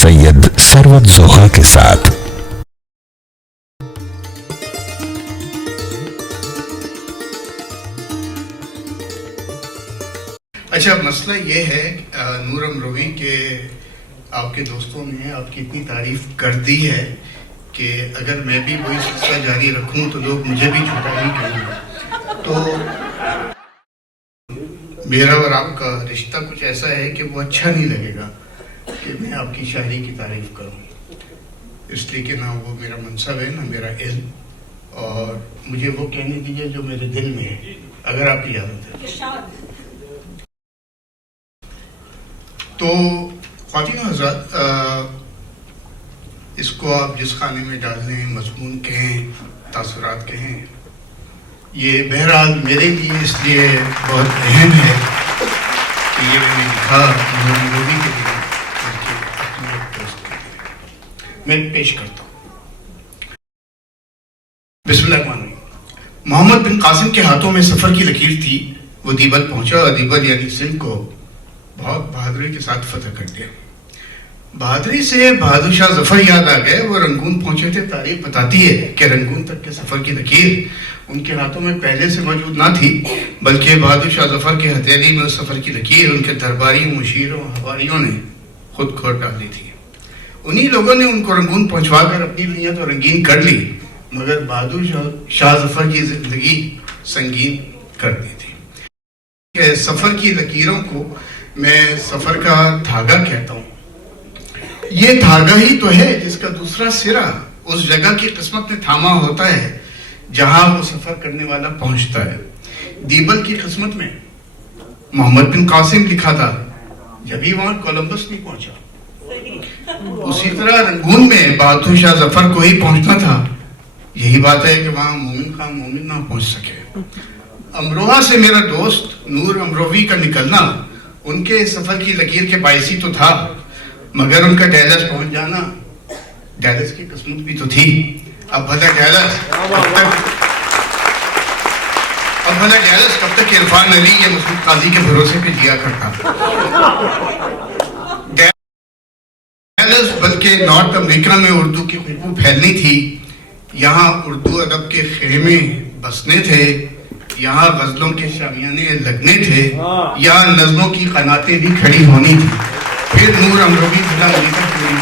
سید ثروت زوہا کے ساتھ۔ اچھا، مسئلہ یہ ہے نور امروی کہ آپ کے دوستوں نے آپ کی اتنی تعریف کر دی ہے کہ اگر میں بھی وہی سلسلہ جاری رکھوں تو لوگ مجھے بھی چھوٹا نہیں کہیں گے۔ تو میرا اور آپ کا رشتہ کچھ ایسا ہے کہ وہ اچھا نہیں لگے گا کہ میں آپ کی شاعری کی تعریف کروں، اس لیے کہ نہ وہ میرا منصب ہے نہ میرا علم، اور مجھے وہ کہنے دیجیے جو میرے دل میں ہے، اگر آپ کی اجازت ہے۔ تو خواتین و حضرات، اس کو آپ جس خانے میں ڈال دیں، مضمون کہیں، تاثرات کہیں، یہ بہرحال میرے لیے اس لیے بہت اہم ہے کہ یہ میں نے لکھا نور امروی کے لیے، بلکہ اپنے ایک دوست کے لیے میں پیش کرتا ہوں۔ بسم اللہ الرحمن الرحیم۔ محمد بن قاسم کے ہاتھوں میں سفر کی لکیر تھی، وہ دیبل پہنچا اور دیبل یعنی سندھ کو بہت بہادری کے ساتھ فتح کر دیا۔ بہادری سے بہادر شاہ ظفر یاد آ گئے، وہ رنگون پہنچے تھے۔ تاریخ بتاتی ہے کہ رنگون تک کے سفر کی لکیر ان کے ہاتھوں میں پہلے سے موجود نہ تھی، بلکہ بہادر شاہ ظفر کے ہتھیلی میں اس سفر کی لکیر ان کے درباریوں، مشیروں، حواریوں نے خود کھود ڈالی تھی۔ انہی لوگوں نے ان کو رنگون پہنچوا کر اپنی دنیا تو رنگین کر لی، مگر بہادر شاہ ظفر کی زندگی سنگین کر دی تھی۔ کہ سفر کی لکیروں کو میں سفر کا دھاگا کہتا ہوں۔ یہ دھاگا ہی تو ہے جس کا دوسرا سرا اس جگہ کی قسمت میں تھاما ہوتا ہے جہاں وہ سفر کرنے والا پہنچتا ہے۔ دیبل کی قسمت میں محمد بن قاسم لکھا تھا، جبھی وہاں کولمبس نہیں پہنچا۔ اسی طرح رنگون میں بہادر شاہ ظفر کو ہی پہنچنا تھا، یہی بات ہے کہ وہاں مومن خان مومن نہ پہنچ سکے۔ امروہہ سے میرا دوست نور امروی کا نکلنا ان کے سفر کی لکیر کے باعث ہی تو تھا، مگر ان کا ڈیلس پہنچ جانا ڈیلس کی قسمت بھی تو تھی۔ اب بھلا ڈیلس کب تک عرفان علی یا مسعود قاضی کے بھروسے پہ جیا کرتا۔ ڈیلس بلکہ نارتھ امریکہ میں اردو کی خوشبو پھیلنی تھی، یہاں اردو ادب کے خیمے بسنے تھے، یہاں غزلوں کے شامیانے لگنے تھے، یہاں نظموں کی قناتیں بھی کھڑی ہونی تھی۔ پھر نور امروی ضلع امریکہ پوری۔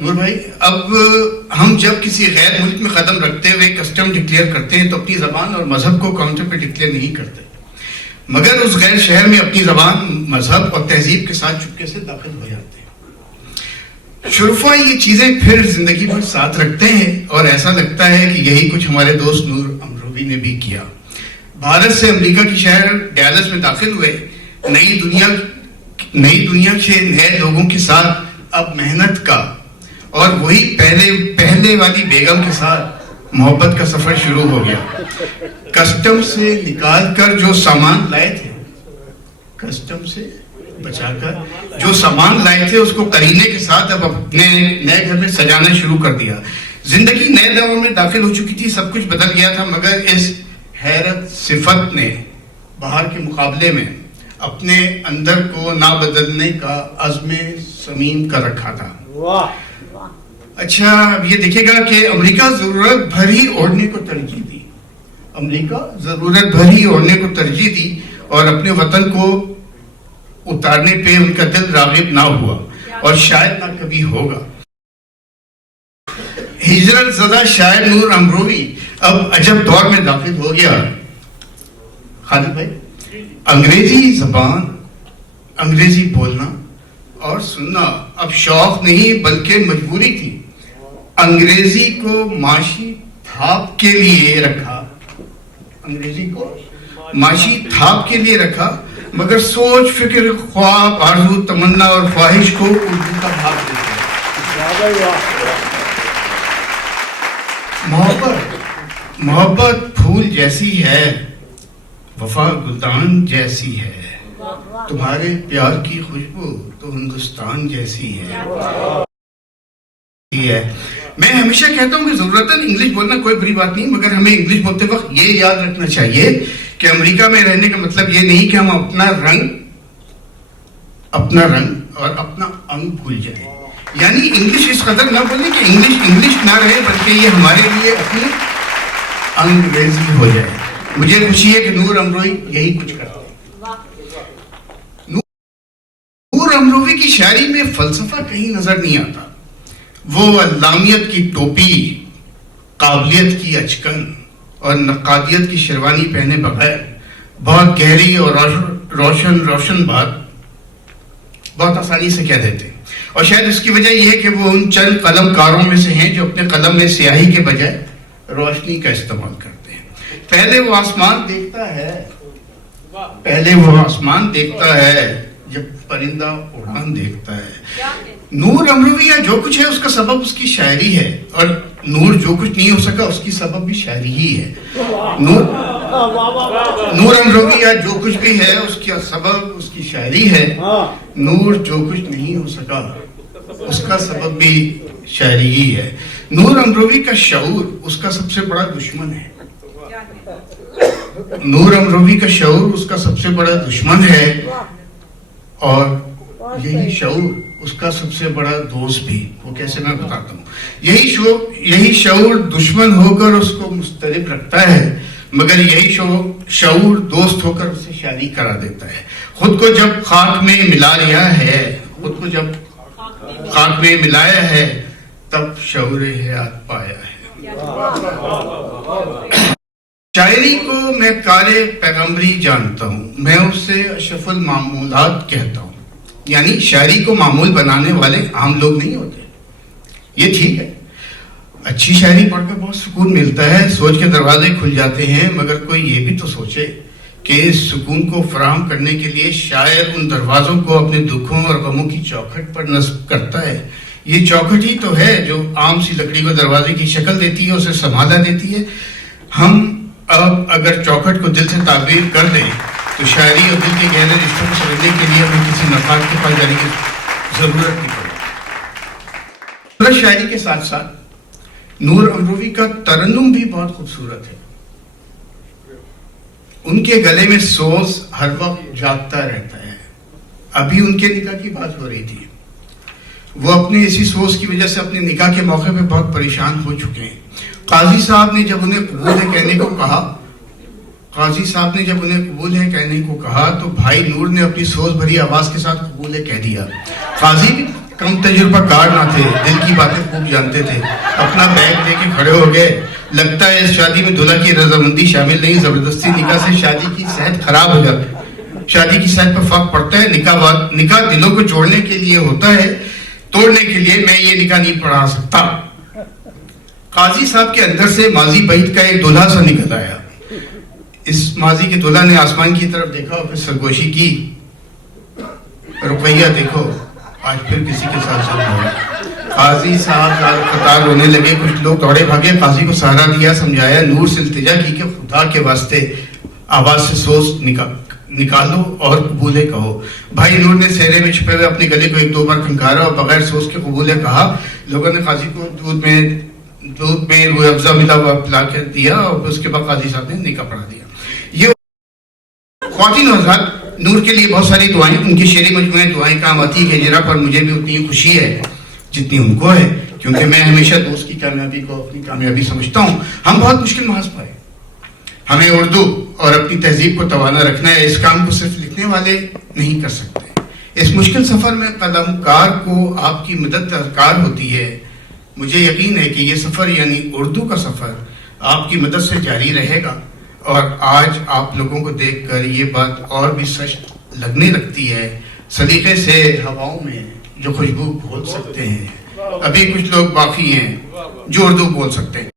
نور بھائی، اب ہم جب کسی غیر ملک میں قدم رکھتے ہوئے کسٹم ڈکلیئر کرتے ہیں تو اپنی زبان اور مذہب کو کاؤنٹر پہ ڈکلیئر نہیں کرتے، مگر اس غیر شہر میں اپنی زبان، مذہب اور تہذیب کے ساتھ چپکے سے داخل ہو جاتے ہیں۔ شرفا یہ چیزیں پھر زندگی بھر ساتھ رکھتے ہیں، اور ایسا لگتا ہے کہ یہی کچھ ہمارے دوست نور امروی نے بھی کیا۔ بھارت سے امریکہ کی شہر ڈیلس میں داخل ہوئے، نئی دنیا کے نئے لوگوں کے ساتھ اب محنت کا اور وہی پہلے والی بیگم کے ساتھ محبت کا سفر شروع ہو گیا۔ کسٹم سے نکال کر جو سامان لائے تھے، کسٹم سے بچا کر جو سامان لائے تھے، اس کو قرینے کے ساتھ اب اپنے نئے گھر میں سجانا شروع کر دیا۔ زندگی نئے دور میں داخل ہو چکی تھی، سب کچھ بدل گیا تھا، مگر اس حیرت صفت نے باہر کے مقابلے میں اپنے اندر کو نہ بدلنے کا عزم صمیم کر رکھا تھا۔ اچھا، اب یہ دیکھے گا کہ امریکہ ضرورت بھر ہی اوڑھنے کو ترجیح دی، امریکہ ضرورت بھر ہی اوڑھنے کو ترجیح دی، اور اپنے وطن کو اتارنے پہ ان کا دل راغب نہ ہوا، اور شاید نہ کبھی ہوگا۔ ہجرت زدہ شاعر نور امروی اب عجب دور میں داخل ہو گیا۔ خالد بھائی، انگریزی زبان، انگریزی بولنا اور سننا اب شوق نہیں بلکہ مجبوری تھی۔ انگریزی کو معاشی تھاپ کے لیے رکھا، مگر سوچ، فکر، خواب، آرزو، تمنا اور خواہش کو اردو کا بھاگ دیتا۔ محبت پھول جیسی ہے، وفا گلدان جیسی ہے، تمہارے پیار کی خوشبو تو ہندوستان جیسی ہے۔ میں ہمیشہ کہتا ہوں کہ ضرورتاً انگلش بولنا کوئی بری بات نہیں، مگر ہمیں انگلش بولتے وقت یہ یاد رکھنا چاہیے کہ امریکہ میں رہنے کا مطلب یہ نہیں کہ ہم اپنا رنگ اور اپنا انگ بھول جائیں. یعنی انگلش اس قدر نہ بولیں کہ انگلش نہ رہے، بلکہ یہ ہمارے لیے اپنی انگریزی ہو جائے. مجھے خوشی ہے کہ نور امروئی یہی کچھ کرتے ہیں. نور امروئی کی شاعری میں فلسفہ کہیں نظر نہیں آتا. وہ علمیت کی ٹوپی، قابلیت کی اچکن اور نقادیت کی شیروانی پہنے بغیر بہت گہری اور روشن بات بہت آسانی سے کہہ دیتے ہیں. اور شاید اس کی وجہ یہ ہے کہ وہ ان چند قلم کاروں میں سے ہیں جو اپنے قلم میں سیاہی کے بجائے روشنی کا استعمال کرتے ہیں. پہلے وہ آسمان دیکھتا ہے جب پرندہ اڑان دیکھتا ہے. نور امروی جو کچھ ہے اس کا سبب اس کی شاعری ہے، اور نور جو کچھ نہیں ہو سکا اس کی سبب بھی شاعری ہی ہے. نور امروی جو کچھ بھی ہے اس کا سبب اس کی شاعری ہے. نور جو کچھ نہیں ہو سکا اس کا سبب بھی شاعری ہی ہے. نور امروی کا شعور اس کا سب سے بڑا دشمن ہے. نور امروی کا شعور اس کا سب سے بڑا دشمن ہے، اور یہی شعور اس کا سب سے بڑا دوست بھی. وہ کیسے میں بتاتا ہوں. یہی شعور دشمن ہو کر اس کو مضطرب رکھتا ہے، مگر یہی شعور دوست ہو کر اسے شاعری کرا دیتا ہے. خود کو جب خاک میں ملایا ہے تب شعور حیات پایا ہے. شاعری کو میں کارِ پیغمبری جانتا ہوں، میں اسے اشرف المعمولات کہتا ہوں. یعنی شاعری کو معمول بنانے والے عام لوگ نہیں ہوتے. یہ ٹھیک ہے، اچھی شاعری پڑھ کر بہت سکون ملتا ہے، سوچ کے دروازے کھل جاتے ہیں، مگر کوئی یہ بھی تو سوچے کہ اس سکون کو فراہم کرنے کے لیے شاعر ان دروازوں کو اپنے دکھوں اور غموں کی چوکھٹ پر نصب کرتا ہے. یہ چوکھٹ ہی تو ہے جو عام سی لکڑی کو دروازے کی شکل دیتی ہے، اسے سنبھالا دیتی ہے. ہم اب اگر چوکھٹ کو دل سے تعبیر کر دیں تو شاعری اور دل کے گہرے رشتوں کو سمجھنے کے لیے ہمیں کسی نقاد کے پاس جانے کی ضرورت نہیں پڑے. شاعری کے ساتھ ساتھ نور امروی کا ترنم بھی بہت خوبصورت ہے. ان کے گلے میں سوز ہر وقت جاگتا رہتا ہے. ابھی ان کے نکاح کی بات ہو رہی تھی. وہ اپنے اسی سوز کی وجہ سے اپنے نکاح کے موقع پہ بہت پریشان ہو چکے ہیں. قاضی صاحب نے جب انہیں قبول ہے کہنے کو کہا تو بھائی نور نے اپنی سوز بھری آواز کے ساتھ قبول ہے کہہ دیا. قاضی بھی کم تجربہ کار نہ تھے، دل کی باتیں خوب جانتے تھے. اپنا بیگ لے کے کھڑے ہو گئے. لگتا ہے اس شادی میں دلہا کی رضامندی شامل نہیں، زبردستی نکاح سے شادی کی صحت خراب ہو جاتی ہے. شادی کی صحت پر فرق پڑتا ہے. نکاح دلوں کو جوڑنے کے لیے ہوتا ہے، توڑنے کے لیے میں یہ نکاح نہیں پڑھا سکتا. قاضی صاحب کے اندر سے ماضی بعید کا ایک دلہا سا نکل آیا. اس ماضی کے دلہا نے آسمان کی طرف دیکھا اور پھر سرگوشی کی. رقیہ دیکھو آج پھر کسی کے ساتھ چل رہا. قاضی صاحب قطار رونے لگے. کچھ لوگ دوڑے بھاگے، قاضی کو سہارا دیا، سمجھایا. نور سے التجا کی کہ خدا کے واسطے آواز سے سوز نکالو اور قبولے کہو. بھائی نور نے سہرے میں چھپے ہوئے اپنے گلے کو ایک دو بار کھنکارا اور بغیر سوز کے قبولے کہا. لوگوں نے قاضی کو دودھ میں روح افزا ملا ہوا پلا کے دیا اور اس کے بعد قاضی صاحب نے نکاح پڑھا دیا. یہ خواتین و حضرات، نور کے لیے بہت ساری دعائیں، ان کی شعری مجموعے دعائیں کام آتی ہے. جرا پر مجھے بھی اتنی خوشی ہے جتنی ان کو ہے، کیونکہ میں ہمیشہ دوست کی کامیابی کو اپنی کامیابی سمجھتا ہوں. ہم بہت مشکل محض پائے. ہمیں اردو اور اپنی تہذیب کو توانا رکھنا ہے. اس کام کو صرف لکھنے والے نہیں کر سکتے. اس مشکل سفر میں قلم کار کو آپ کی مدد درکار ہوتی ہے. مجھے یقین ہے کہ یہ سفر یعنی اردو کا سفر آپ کی مدد سے جاری رہے گا. اور آج آپ لوگوں کو دیکھ کر یہ بات اور بھی سچ لگنے لگتی ہے. سلیقے سے ہواؤں میں جو خوشبو گھول سکتے ہیں، ابھی کچھ لوگ باقی ہیں جو اردو بول سکتے ہیں.